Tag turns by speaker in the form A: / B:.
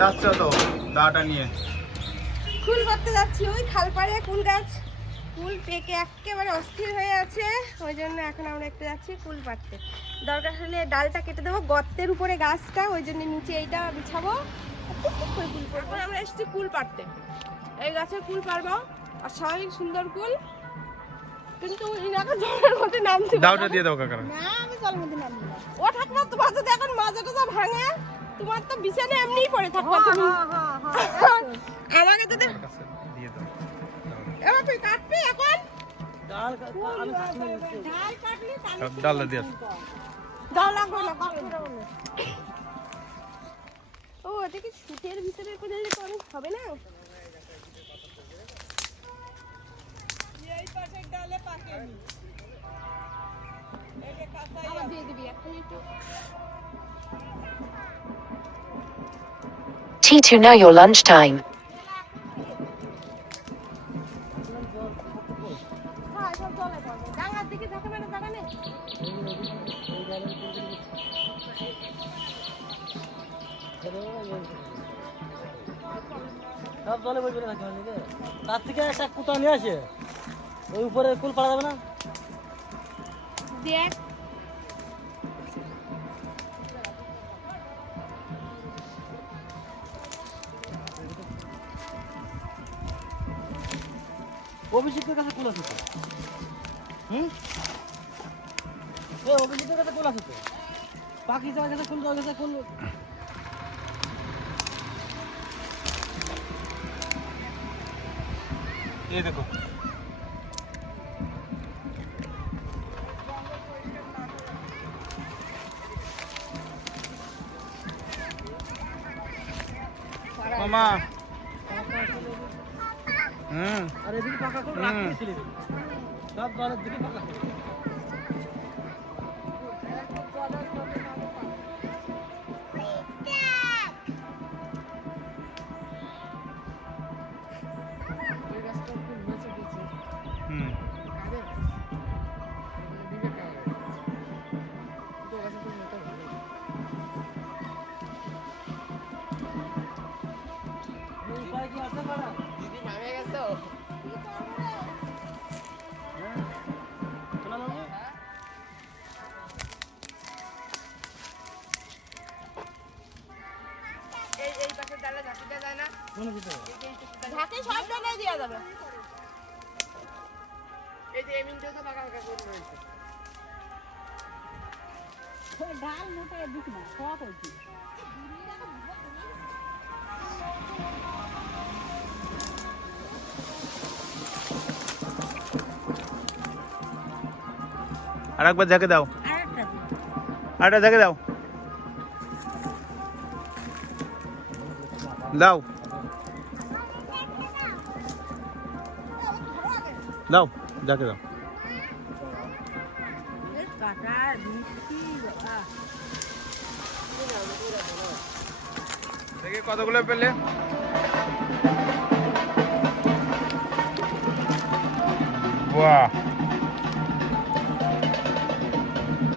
A: যাচ্ছ তো দাটা নিয়ে।
B: কুল করতে যাচ্ছি ওই খালপাড়ে কুল গাছ। কুল পেকে একেবারে অস্থির হয়ে আছে ওই জন্য এখন আমরা একটু যাচ্ছি কুল পাড়তে। দরকার হলে ডালটা কেটে দেবো গর্তের উপরে গাছটা ওই জন্য নিচে এইটা বিছাবো। এখন আমরা এসেছি কুল পাড়তে। এই গাছের কুল পারব আর স্বাভাবিক সুন্দর কুল। কিন্তু ইনাকে জলের মধ্যে পারব
A: দাওটা। দিয়ে দাও কাকারা।
C: না আমি জলের মধ্যে নামবো
B: ও ঠাকুমা তোমার যদি এখন তোমার তো বিছানে এমনিই পড়ে থাকবে তুমি। আমাকে যদি
A: দিয়ে দাও।
B: এবার তুই কাটবি এখন?
C: ডাল কাটলে
A: ডালটা দিয়ে।
B: দাও লাগবে না ও এটা কি শীতের ভিতরে করে দিলে তো অনেক হবে না? আবার দিয়ে দিবি এখন একটু।
D: T2 know your lunchtime.
B: হ্যাঁ সব জলে
C: বসে থাকে তার থেকে একটা কুতা নিয়ে আসে। ওই উপরে কুল পাড়া যাবে না?
B: দেখ।
C: অভিষেকের কাছে কুল আছে তো। অভিষেকের কাছে কুল আছে তো। যাওয়ার কাছে কাছে কুল।
A: এই দেখো। মামা। হুম
C: আর এদিকে পাকা কুল
A: হুম।
C: রাখতে ছিল সব জলের দিকে পাকা কুল
A: হুম।
B: ঝাঁকি সব ডালে দেওয়া যাবে। এই যে এমিনটাও তো করে রয়েছে।
C: ডাল মোটা দিক না সব হয়েছে
A: আর একবার ঝাঁকে দাও। আরেকটা ঝাঁকে দাও। দাও। দাও ঝাঁকে দাও। দেখি কতগুলো পেলে। বাহ।